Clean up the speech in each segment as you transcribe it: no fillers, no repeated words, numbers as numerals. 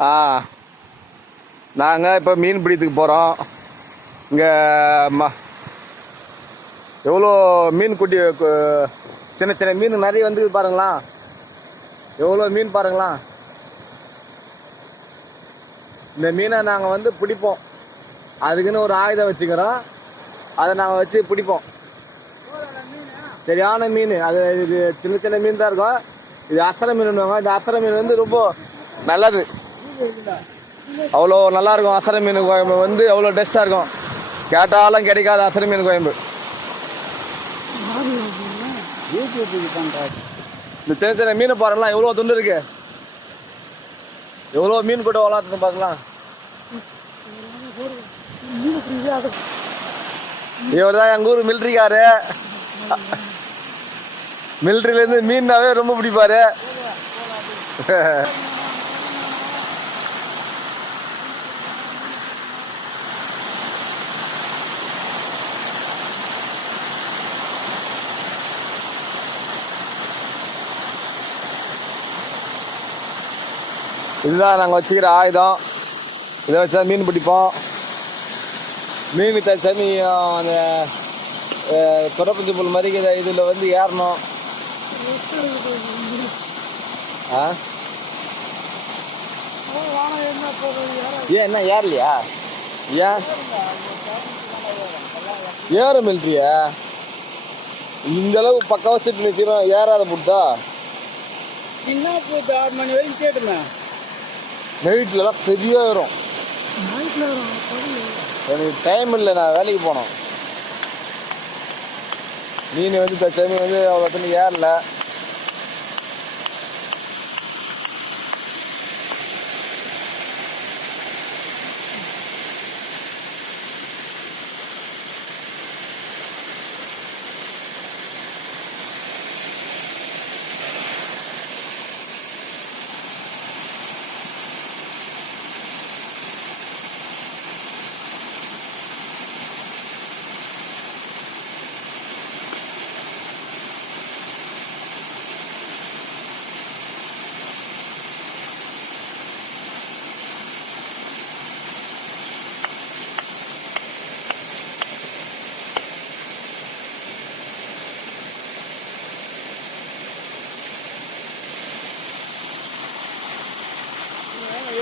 ஆ நாங்கள் இப்போ மீன் பிடித்துக்கு போகிறோம். இங்கே எவ்வளோ மீன் குட்டி சின்ன சின்ன மீன் நிறைய வந்து பாருங்களா, எவ்வளோ மீன் பாருங்களா. இந்த மீனை நாங்கள் வந்து பிடிப்போம். அதுக்குன்னு ஒரு ஆயுதம் வச்சுக்கிறோம், அதை நாங்கள் வச்சு பிடிப்போம். சரியான மீன் அது. இது சின்ன சின்ன மீன் தான் இருக்கும். இது அசர மீன்வாங்க. இந்த அசர மீன் வந்து ரொம்ப நல்லது. அவ்வளோ நல்லா இருக்கும். அசர மீன் குழம்பு வந்து அவ்வளோ டேஸ்டாக இருக்கும். கேட்டாலும் கிடைக்காத அசர மீன் குழம்பு. இந்த சின்ன சின்ன மீன் பாருங்களா, எவ்வளோ துண்டு இருக்கு. எவ்வளோ மீன் கூட வளர்த்து பார்க்கலாம். இவர் தான் எங்கள் ஊர் மிலிட்ரிக்காரு. மிலிட்ரியிலேருந்து மீன்னாவே ரொம்ப பிடிப்பாரு. இதுதான் நாங்கள் வச்சுக்கிற ஆயுதம். இதை வச்சா மீன் பிடிப்போம். மீன் தச்சாமி அந்த குறப்பஞ்சு புல் மாதிரி இதில் வந்து ஏறணும். ஏன் என்ன ஏறலையா? ஏன் ஏற மில்ட்ரியா? இந்த அளவு பக்கம் வச்சுட்டு நிற்கிறோம், ஏறாத புட்டா என்ன போகுது? 6 மணி வரைக்கும் கேட்டுமே. நைட்லலாம் பெரிய வரும். எனக்கு டைம் இல்லை, நான் வேலைக்கு போனோம். மீன் வந்து தச்சாமி வந்து அவ்வளோ தண்ணி ஏறல.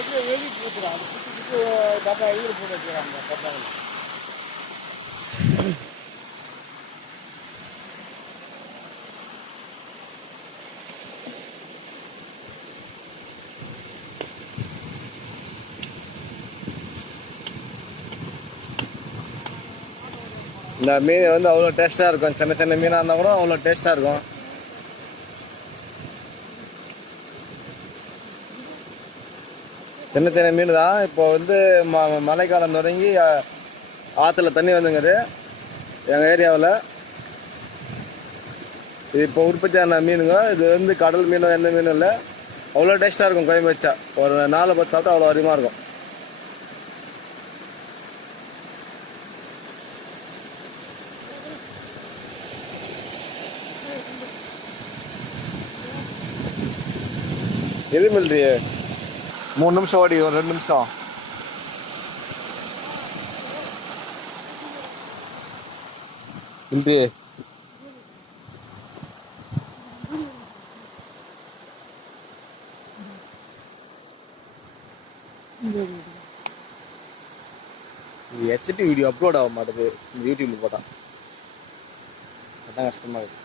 எப்படி வெளியே போட்டுறான்? அது சுற்றி டப்பா இதில் போட்டு வச்சுக்கிறாங்க டப்பாவில். இந்த மீன் வந்து அவ்வளோ டேஸ்ட்டாக இருக்கும். சின்ன சின்ன மீனாக இருந்தால் கூட அவ்வளோ டேஸ்ட்டாக இருக்கும். சின்ன சின்ன மீன் தான். இப்போ வந்து மழைக்காலம் தொடங்கி ஆற்றுல தண்ணி வந்துங்குது எங்கள் ஏரியாவில். இது இப்போ உற்பத்தியான மீனுங்க. இது வந்து கடல் மீனோ எந்த மீனும் இல்லை. அவ்வளோ டேஸ்ட்டாக இருக்கும். குழம்பு வச்சா ஒரு 4-10 சாப்பிட்டா அவ்வளோ அதிகமாக இருக்கும். எது மில்ட்ரி 3 நிமிஷம் ஓடி, ஒரு 2 நிமிஷம். மில்ட்ரி ஹெச்டி வீடியோ அப்லோட் ஆக மாட்டேது இந்த யூடியூப்ல போட்டால். அதான் கஷ்டமாக இருக்குது.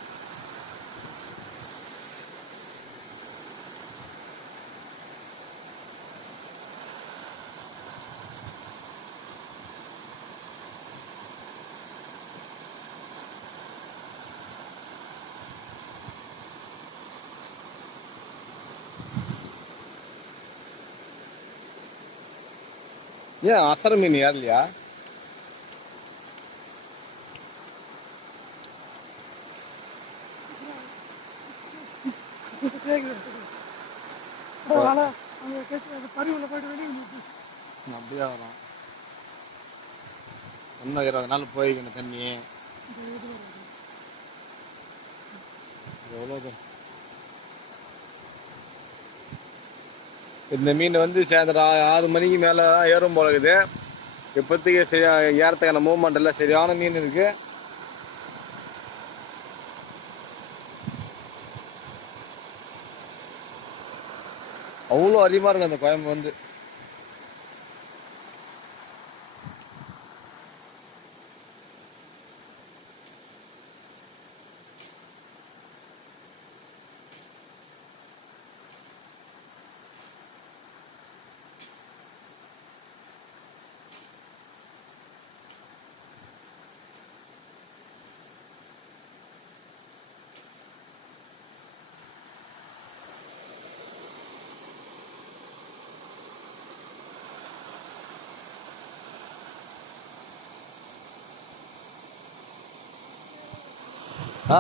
ஏன் அசர மீன் ஏறலையா? அப்படியே வரும். இன்னும் 20 நாள் போய்க்கணும் தண்ணி. எவ்வளோ இந்த மீன் வந்து சாயந்தரம் 6 மணிக்கு மேலே தான் ஏறும் போல இருக்குது. இப்போதைக்கு சரியா ஏறத்துக்கான மூவ்மெண்ட் இல்லை, சரியான மீன் இருக்குது. அவ்வளோ அதிகமாக இருக்கும் அந்த குழம்பு வந்து. ஆ